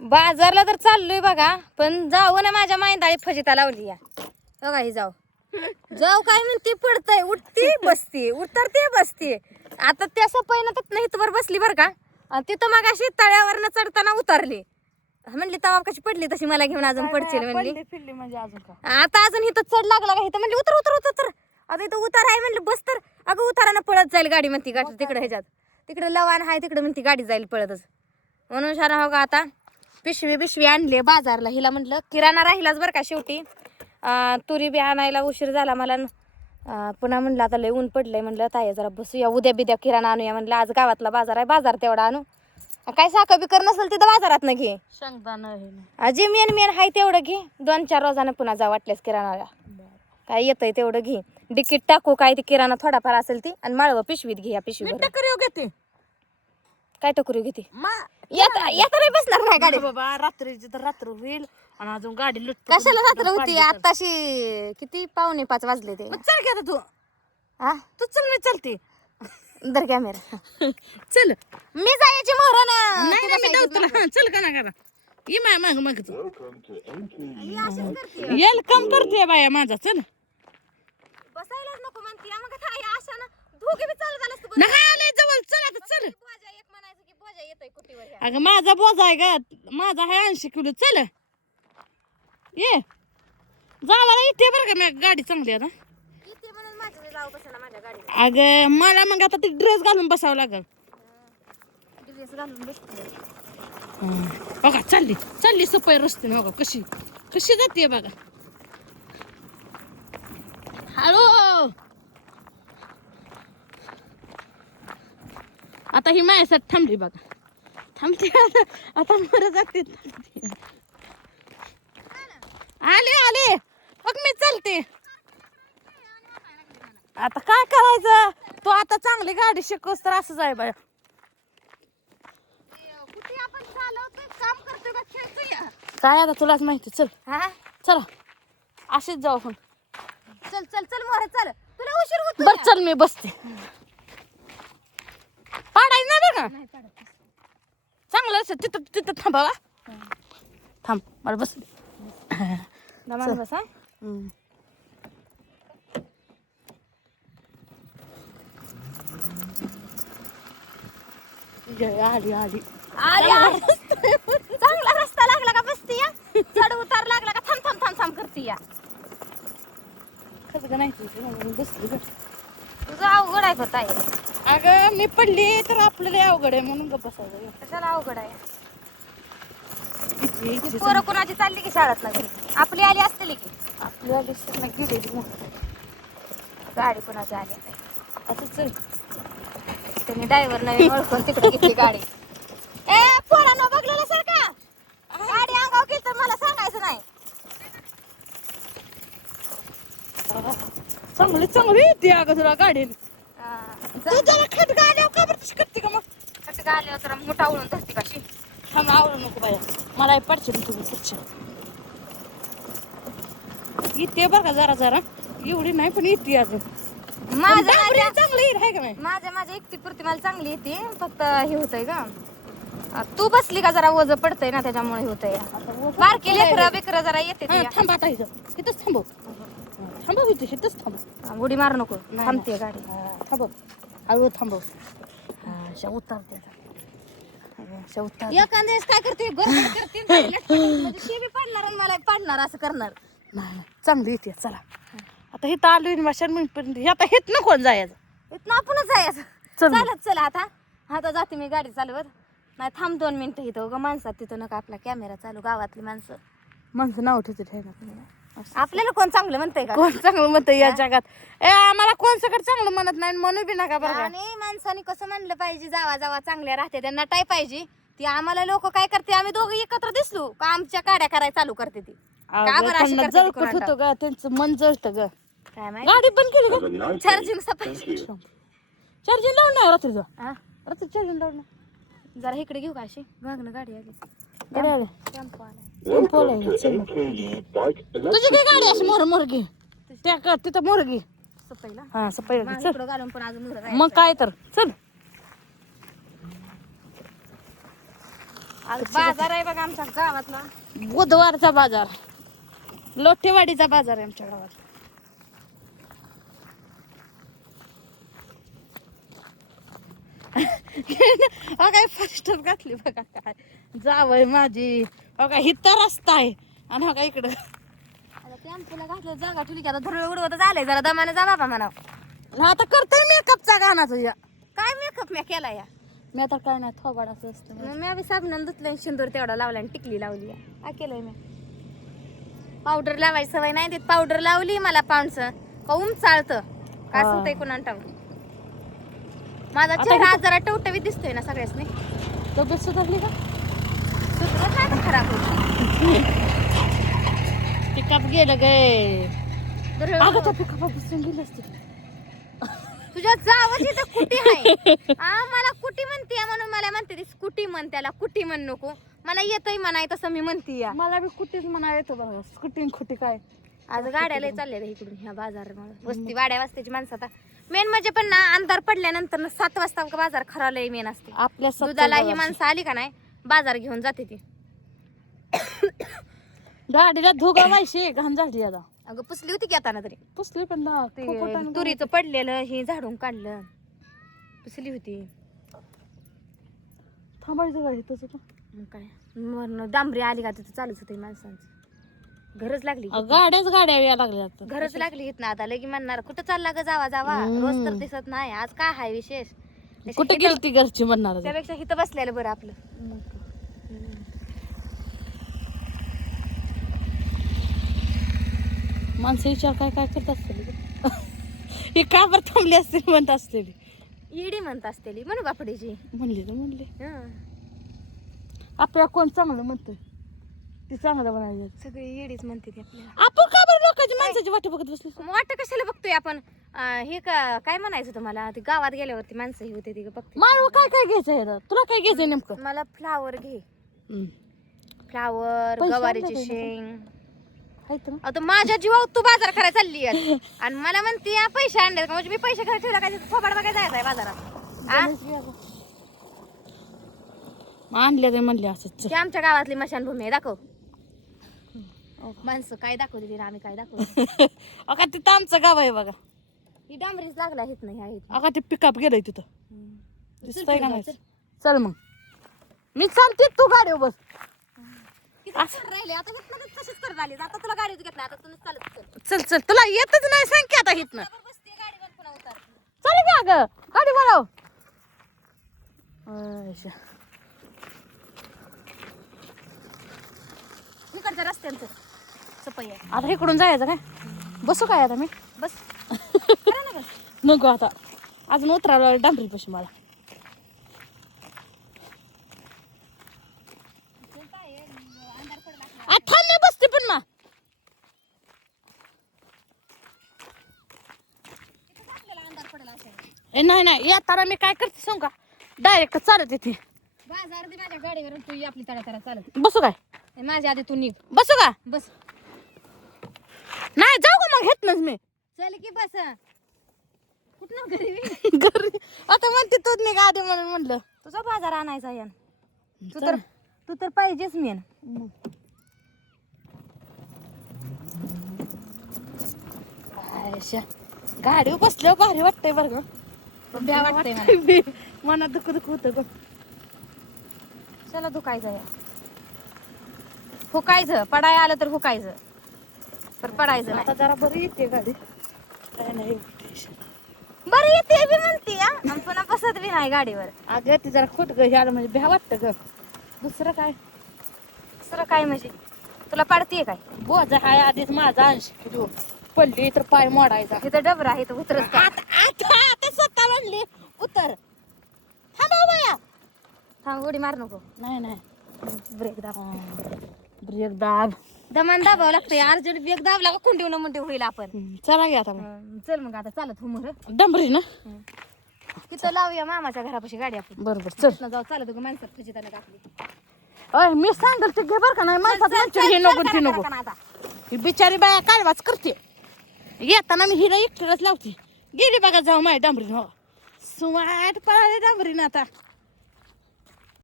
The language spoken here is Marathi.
बाजारला तर चाललोय बघा, पण जाऊ ना माझ्या मांदाळी फजिता लावली या बघा. ही जाऊ जाऊ काय म्हणते, पडतय उठती बसती, उतरते बसते. आता त्या सपईनं तर नाही तर बसली बरं का, आणि तिथं मग अशी तळ्यावरनं चढताना उतरली. म्हणली तवा कशी पडली तशी मला घेऊन अजून पडशील म्हणली. म्हणजे अजून का आता अजून इथं चढ लागला का इथं म्हणली उतर उतर उतर उतर. आता इथं उतार आहे म्हणली बस तर. अगं उतारानं पळत जाईल गाडी म्हणती गाडी तिकडे ह्याच्यात, तिकडे लवान आहे तिकडे म्हणती गाडी जाईल पळतच. म्हणून शाना हो का आता पिशवी आणली बाजारला. हिला म्हटलं किराणा राहिलाच बरं का शेवटी. तुरी बी आणायला उशीर झाला मला. पुन्हा म्हणलं आता लय ऊन पडलंय, म्हणलं ताई जरा बसूया, उद्या बिद्या किराणा आणूया म्हणलं. आज गावातला बाजार आहे, बाजार तेवढा आणू. काय साखर बिकर नसेल तिथं बाजारात न घे. शेंगदाणा जे मेन आहे तेवढं घे. 2-4 रोजानं पुन्हा जा वाटल्यास किराणाला. काय येतंय तेवढं घे. डिकीट टाकू काय ती किराणा थोडाफार असेल ती, आणि माळव पिशवीत घे. या पिशवी घेते काय टकुरी घेते. येता नाही बसणार नाही गाडी बाबा. रात्रीची तर रात्र होईल आणि अजून गाडी लुट कशाला रात्र होती. आताशी किती 4:45 वाजले ते. चल घ्या तू. हा तू चल, मी चलते. दर कॅमेरा चल. मी जायची मोहर नाही मी तुला. चल का ना करा. ये माय माग मग तू वेलकम करते बाया माझा. चल बसायलाच नको म्हणते मग अशा ना दोघे बी चालत आलं असतं. नाही आले जवळ. चल आता चल. एक म्हणायचं की बोजा येतोय कुटीवर ह्या. अगं माझा बोजा आहे का, माझा आहे 80 किलो. चल ये जावाला इथे बरं का. मी गाडी चांगली आता. इथे म्हणून माझं जाऊ कशाला माझ्या गाडीवर. अगं मला मग आता ते ड्रेस घालून बसावं लागल. ड्रेस घालून बसते. बघा चालली सफाई रस्ते. बघा कशी जाते बघा. हळू. आता ही माझ्यासाठी थांबली बघा. थांबते आता मर जाते. आले बघ मी चालते. आता काय करायचं, तो आता चांगली गाडी शिकवस तर असंच आहे बाया. कुठे आपण चालवतोय काम करतोय का खेळतोय या. काय आता तुलाच माहिती. चल हा चला अशीच जाऊ आपण. चल चल चल मोहर चल, तुला उशीर होतो. बर चल मी बसते. पाडायचं नाही बरं का. चांगलं असं तिथं थांबावा. थांब मला बस. दमान बसा. आली अरे चांगला रस्ता लागला का बसती या. चढ उतार लागला का थांब करती या. कसं का नाही बसली. तुझं अवघड आहे होत आहे. अगं मी पडली तर आपल्याला अवघड आहे म्हणून गप्प बसायचं. कशाला अवघड आहे. पोरं कोणाची चालली की शाळेत ना घरी. आपली आली असतील की आपली आली ना गेली. गाडी कोणाची आली नाही. आता चल. त्यांनी ड्रायव्हर नवीन ओळखून तिकडे घेतली गाडी. ए पोरांनो बघलेलं सर का गाडी अंगाव गेली तर मला सांगायचं नाही. चांगली येते अगं तुला गाडी. तू जर जरा खटका आल्यावर का बरं तशी करते का मग. खटका आल्यावर तर मोठा उडून धरती कशी. थांब आवडू नको बाया. मला पडचे तुम्ही पुढच्या येते बरं का जरा एवढी नाही पण येते अजून. माझ्या चांगली आहे का नाही. माझ्या एकटी पुरती मला चांगली येते. फक्त हे होतंय का तू बसली का जरा वज पडतंय ना त्याच्यामुळे होतंय. बारकी लेकरं बिकरं जरा येते ते. थांब आता इथंच थांबव. इथंच थांबव. उडी मारू नको. थांबते गाडी. थांबव हळू थांबव. उतरते एखाद्या काय करते बरं करते म्हणजे शी बी पडणार आणि मला पडणार असं करणार. नाही चांगली येते. चला आता हिथं आलो पण आता हित न कोण जायचं. इथं आपणच जायचं. चालत चला आता जाते मी गाडी चालवत. नाही थांब 2 मिनिटं इथं ग. माणसात तिथं नका आपला कॅमेरा चालू. गावातली माणसं नाव ठेवते. आपल्याला कोण चांगलं म्हणतंय का. कोण चांगलं म्हणतंय या जगात. आम्हाला कोण सगळं चांगलं म्हणत नाही म्हणू बी नका बरं. आणि माणसाने कसं म्हणलं पाहिजे जावा चांगल्या राहते त्यांना टाय पाहिजे ती. आम्हाला लोक काय करते आम्ही दोघं एकत्र दिसलो का आमच्या काड्या करायला चालू करते ती. का बरं अशी करते ती जळकट कोणाला? होतं ग त्यांचं मन जळतं ग. काय माहिती. गाडी बंद केली का. चार्जिंग सपायची. चार्जिंग लावून नाही रात्रीचं. हा रात्री चार्जिंग लावून. जरा इकडे घेऊ का अशी मागणं गाडी आली. गाडी आली. टेम्पो आलाय. तुझी काय गाडी अशी मोर घे. त्या तिथं मोर घे. सपाईला हा सपाई चल. इकडं घालून पण अजून मग काय तर चल. आज बाजार आहे बघा आमच्या गावातला. बुधवारचा बाजार, लोटेवाडीचा बाजार आहे आमच्या गावात. काय फास्ट घातली बघा, काय जावय माझी बघा. हिथं रस्ता आहे आणि हा काय इकडं आता टेम्पोला घातलं जागा ठेवली की आता धुरळ उडवत आलंय, जरा दमाने जा बाबा म्हणा. आता करतोय मेकअपचा गाणा तुझ्या. काय मेकअप मी केला या? मी आता काय नाही, थोबाड असं असतं. मग मी आधी साबण धुतलं, शिंदूर तेवढा लावला आणि टिकली लावली. काय केलंय मी? पावडर लावायची सवय नाही देत. पावडर लावली मला पाऊंडचं पाऊन चालतं काय हा. सुटतंय कोणा टाकून. माझा चेहरा आज जरा टवटवीत दिसतोय ना सगळ्यासनी. तब्येत सुधारली का? सुधरत नाही पण खराब होत. पिकअप गेलं गे. धुरळ अगं तो पिकअप बसून गेली असते. तुझ्या जावं तिथं कुटी आहे. मला कुटी म्हणते म्हणून मला म्हणते ती स्कूटी म्हण, त्याला कुटी म्हण नको. मला येतंय म्हणाय तसं मी म्हणते या. मला बी कुठेच म्हणा येतो बघा. स्कुटी खुटी काय आज गाड्याला चालले इकडून ह्या बाजार वस्ती वाड्या वस्तीची माणसं. आता मेन म्हणजे पण ना अंधार पडल्यानंतर 7 वाजता बाजार खरालय मेन असते. आपल्या दुधाला ही माणसं आली का नाही बाजार घेऊन जाते ती. गाडीला धुगा व्हायची घाण झाली आता. अगं पुसली होती की आता ना तरी. पुसली पण ना ते तुरीचं पडलेलं हे झाडून काढलं, पुसली होती. थांबायचं गाडी तसं. मग काय मग डांबरी आली का तिथं चालूच होते माणसांची. गरज लागली, गाड्याच गाड्या यायला लागल्या आता. गरज लागली इथं आता लगी म्हणणार कुठं चालला ग जावा जावा. रोज तर दिसत नाही, आज काय आहे विशेष? कुठे गेली ती घरची म्हणणार. त्यापेक्षा इथं बसलेलं बरं आपलं. माणसं विचार काय काय करत असतील. ही का बरं थांबली असतील म्हणत असतील. येडी म्हणत असतेली म्हणू बापडीची. म्हणली तर म्हणली. हं. आपल्याला कोण चांगलं म्हणतोय ती चांगलं म्हणायचं. सगळी येडीच म्हणते ती आपल्याला. आपण का बरं लोकांची माणसाची वाट बघत बसली. मग वाटतं कशाला बघतोय आपण? हे काय म्हणायचं तुम्हाला? ती गावात गेल्यावरती माणसं ही होते ती बघते. मारू काय काय घ्यायचं आहे तुला? काय घ्यायचंय नेमकं? मला फ्लावर घे. हम्म. फ्लावर, पैसे गवारीची आणले का? शेंग. आहेत ना. आता माझ्या जीवावर तू बाजार करायला चालली आहेस. आणि मला म्हणते पैसे आणले का? म्हणजे मी पैसे खरं ठेवला काय फोबाड बघायला जायचं आहे बाजारात. आणले ते म्हणले असंच. ती आमच्या गावातली मशानभूमी आहे, दाखव. माणसं काय दाखवली तिने, आम्ही काय दाखवलं. अका तिथं आमचं गाव आहे बघा. ही डांबरीच लागला हेत नाही ह्या इथं. अका ते पिकअप गेलंय तिथं. दिसतंय का नाही? चल. चल मग मी चालते, तू गाडीवर बस. किती चढ राहिले आता इथनं तशीच करत आली. आता तुला गाडीच घेतला, आता तुम्ही चालत चल. चल चल तुला येतच नाही सांग की आता हिथनं. बरोबर बसते गाडीवर पुन्हा उतार. चल की अगं गाडी बोलाव. इकडच्या रस्त्यांचं सफाई आहे. आता इकडून जायचं काय? बसू काय आता मी? बस करा ना बस. नको आता अजून उतरायला डांबरी पशी मला. थांब मी बसते पण ना. ए नाही नाही येताना मी काय करते सांग का? डायरेक्ट चालत येते. बाजार दे माझ्या गाडीवर आणि तू ये आपली तडा तडा चालत. बसू काय? आणि माझ्या आधी तू निघ. बसू का? बस. नाही जाऊ का मग घेत मी. चल की बस. कुठं घरी घरी आता म्हणते तू नाही गाडी म्हणून म्हणलं. तुझा बाजार आणायचा यान. तू तर पाहिजेच मेन. गाडीवर बसल्यावर भारी वाटतंय बरं ग. भ्या वाटतंय मला. मनात दुःख दुःख होतं ग. चला दुखायचं या. हुकायचं पडाय आलं तर हुकायचं, पण पडायचं नाही. आता जरा बरी येते गाडी. काय नाही बरं येते बी म्हणते या. आणि पुन्हा बसत बी नाही गाडीवर. अगं ते जरा खोट ग ह्याला म्हणजे भ्या वाटतं ग. दुसरं काय? दुसरं काय म्हणजे तुला पडतीये काय? बोज हाय आधीच माझा 80 किलो. पडली तर पाय मोडायचा. इथं डबरा आहे तर उतरच का? आता स्वतः म्हणली उतर. थांबा बाया. थांब उडी मार नको. नाही नाही ब्रेक दाब. ब्रेक दाब. दमान दाबावं लागतंय. अर्जंट ब्रेक दाबला का कुंडीवून मुंडी होईल आपण. चला घ्या आता मग. चल मग आता चालत हो मग. डंबरी ना. तिथं लावूया मामाच्या घरापाशी गाडी आपण. बरोबर चल. तिथनं जाऊ चालत ग माणसात फजिताला टाकली. अय मी सांगल ते घे बर का नाही माणसात म्हणशील हे नको ते नको. ही बिचारी बाया कालवाच करते. येताना मी हिला एकटीलाच लावते. गेली बघा जाऊ माझ्या डांबरीन. हो सुमाट पळाली डांबरीन आता.